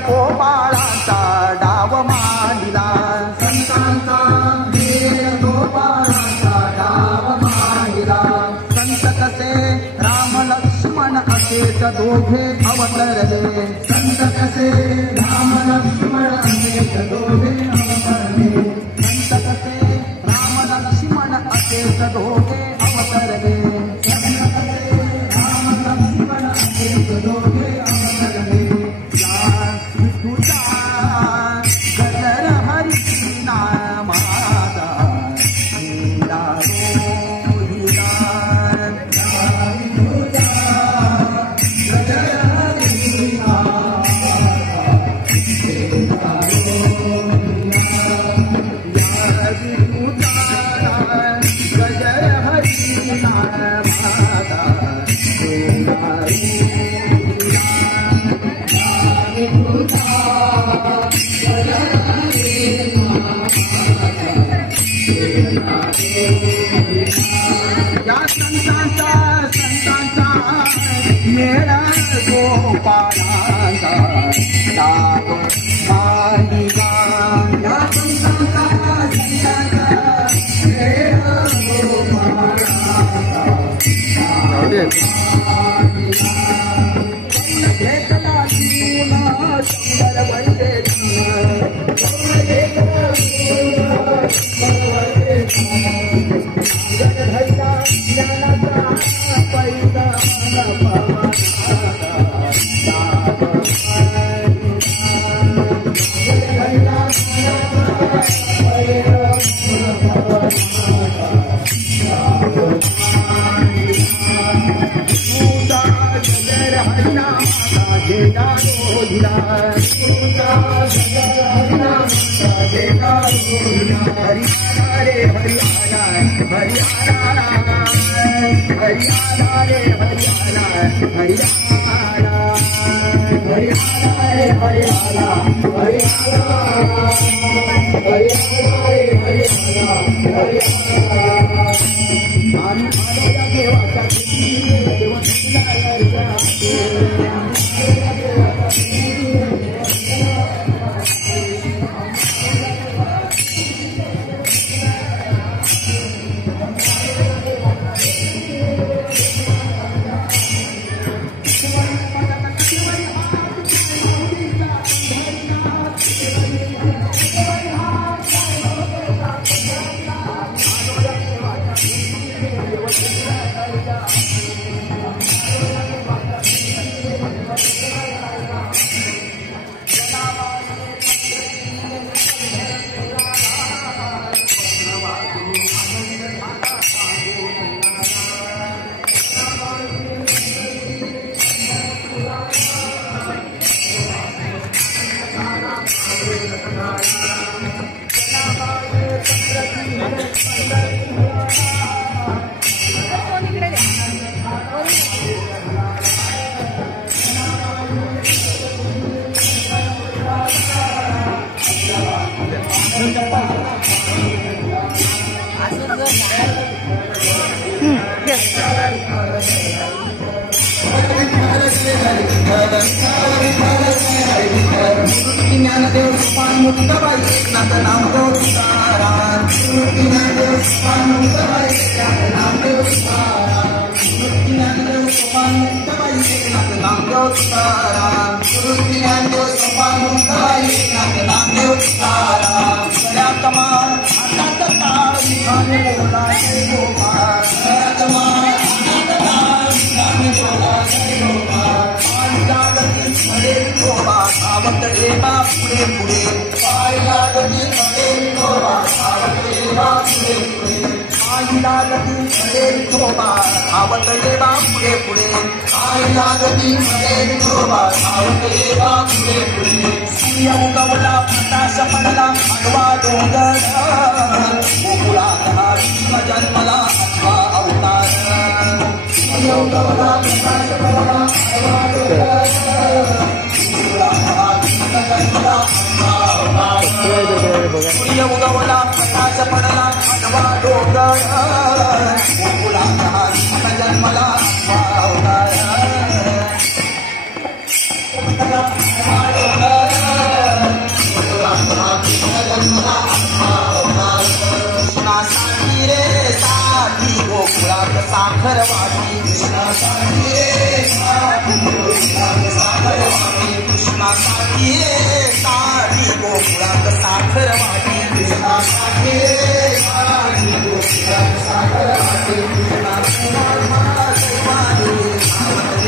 गोपाळाचा डाव मांडला संतांचा वेळ गोपाळाचा डाव मांडला संत कसे राम लक्ष्मण असेच दोघे अवतरले संत कसे राम लक्ष्मण असेच दोघे अवतरले संत कसे राम लक्ष्मण असेच दोघे अवतरले संत कसे राम लक्ष्मण असेच दोघे अवतरले गजर हरी नामादा हिला रोहिला गजर हरी गजर हरी नामादा या संतांचा मेळा गोपाळाचा डाव मांडला या संतांचा मेळा गोपाळाचा घेतला जीवना सुंदर वंदे ज्ञानदेव मुक्ताबाई नामदेव तुकाराम ज्ञानदेव मुक्ताबाई नामदेव तुकाराम ज्ञानदेव मुक्ताबाई नामदेव तुकाराम ज्ञानदेव मुक्ताबाई नामदेव तुकाराम विठोबा पुढे पुढे पाय लागती कडे विठोबा धावत येवा पुढे पुढे पाय लागती कडे विठोबा धावत येवा पुढे पुढे पाय लागती कडे विठोबा धावत येवा पुढे पुढे सूर्य उगवला प्रकाश पडला आडवा डोंगर गोकुळात हा भीम जन्मला आठवा अवतार सूर्य उगवला प्रकाश पडला आडवा डोंगर सूर्य उगवला प्रकाश पडला आडवा डोंगर गोकुळात हा भीम जन्मला आठवा अवतार कृष्णासाठी रे साठी गोकुळात साखर वाटी कृष्णासाठी रे साठी गोकुळात साखर वाटी कृष्णासाठी रे साठी गोकुळात साखर वाटी कृष्णासाठी रे साठी गोकुळात साखर वाटी कृष्णा कुमार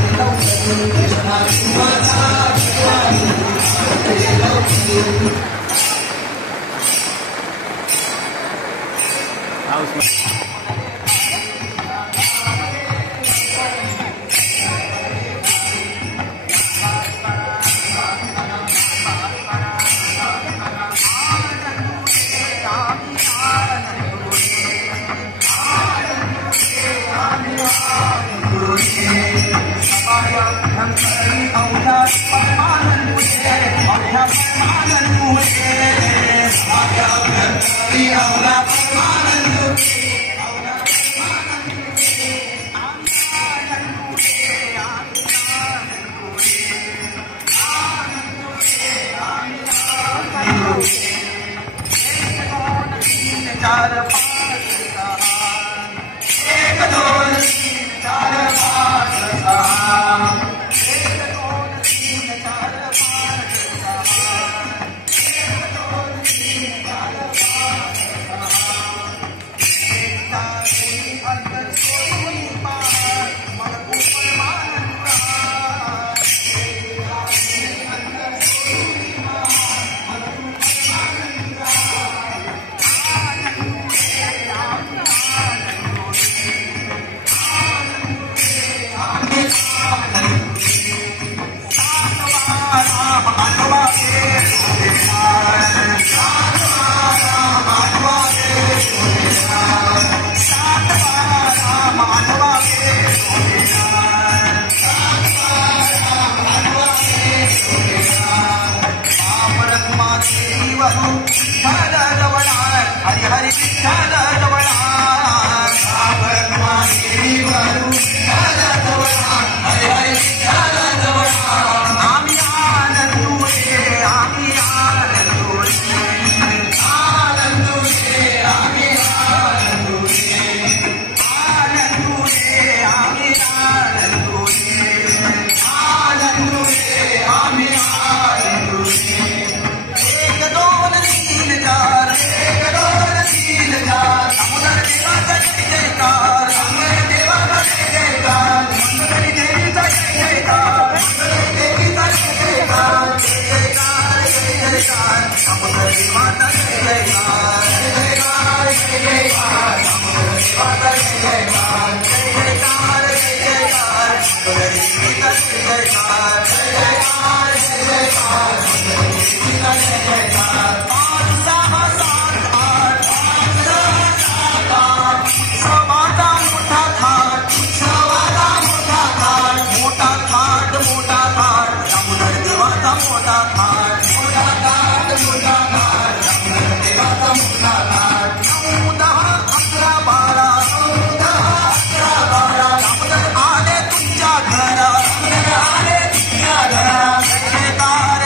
दैवानी कृष्णा कुमार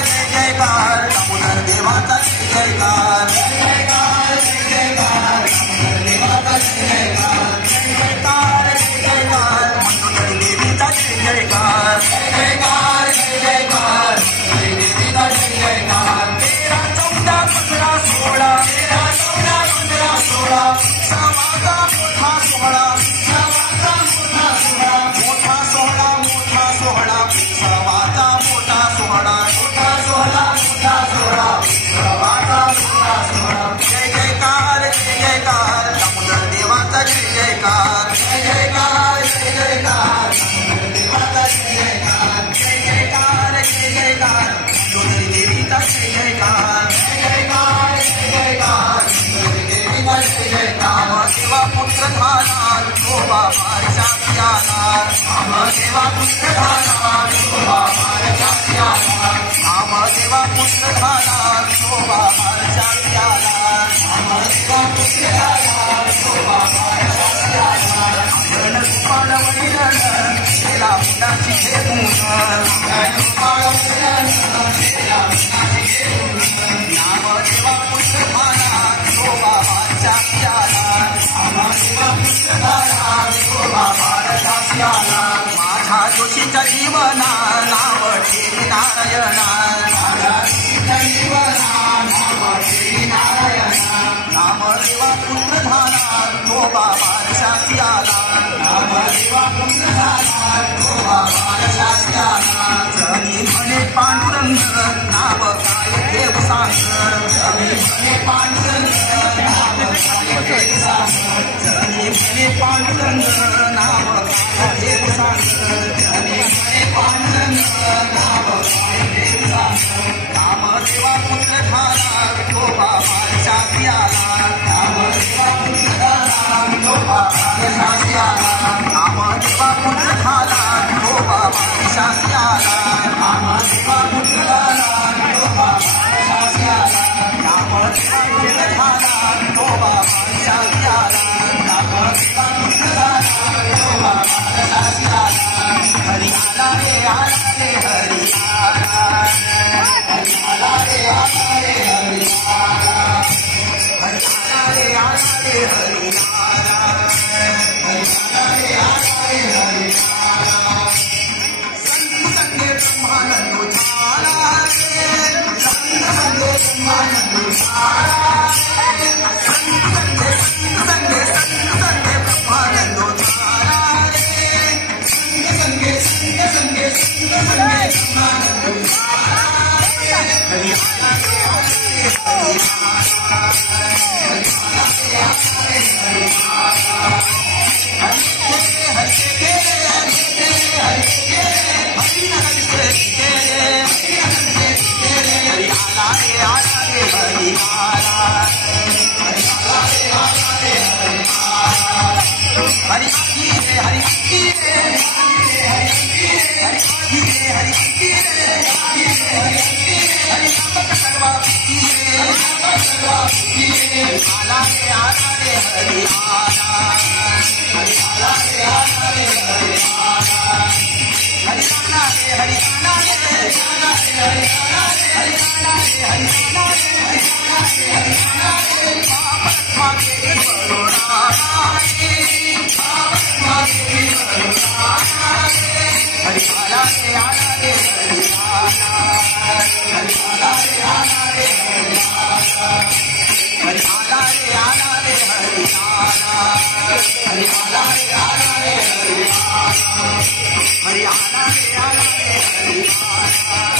जय जयकार नामदेवा पुत्र झाला विठोबा पारशाती आला नामदेवा पुत्र झाला विठोबा पारशाती आला नामदेवा पुत्र झाला विठोबा पारशाती आला नामदेवा पुत्र झाला विठोबा पारशाती आला आपण गोपाळ वडिलांना केला मुलाची घेऊन गोपाळ वडिलांना केला मुलाची घेऊन नामदेवा पुत्र झाला विठोबा पारशाती आला नामदेवा पुत्र झाला विठोबा पारशाती आला माझ्या जोशीच्या जीवना नाव ठेवी नारायणा माझ्या जोशीच्या जीवना नाव ठेवी नारायणा नामदेवा पुत्र झाला विठोबा पारशाती आला नामदेवा पुत्र झाला विठोबा पारशाती आला जनी म्हणे पांडुरंग नाव काय देव सांग जनी म्हणे पांडुरंग नाव काय देव सांग जनी म्हणे पांडुरंग नाव काय देव सांग जनी म्हणे पांडुरंग नाव काय देव सांग नामदेवा पुत्र झाला विठोबा पारशाती आला नामदेवा पुत्र झाला विठोबा पारशाती आला नामदेवा पुत्र झाला विठोबा पारशाती आला नामदेवा पुत्र झाला विठोबा पारशाती आला नामदेवा पुत्र झाला विठोबा पारशाती आला नामदेवा पुत्र झाला विठोबा पारशाती आला हरी आला रे हरी आला हरी आला रे हरी आला हरी आला रे हरी आला संत संगे ब्रह्मानंद झाला रे संत संगे ब्रह्मानंद झाला संत संगे ब्रह्मानंद झाला रे संत संगे ब्रह्मानंद झाला हरि आला रे हरि आला Hare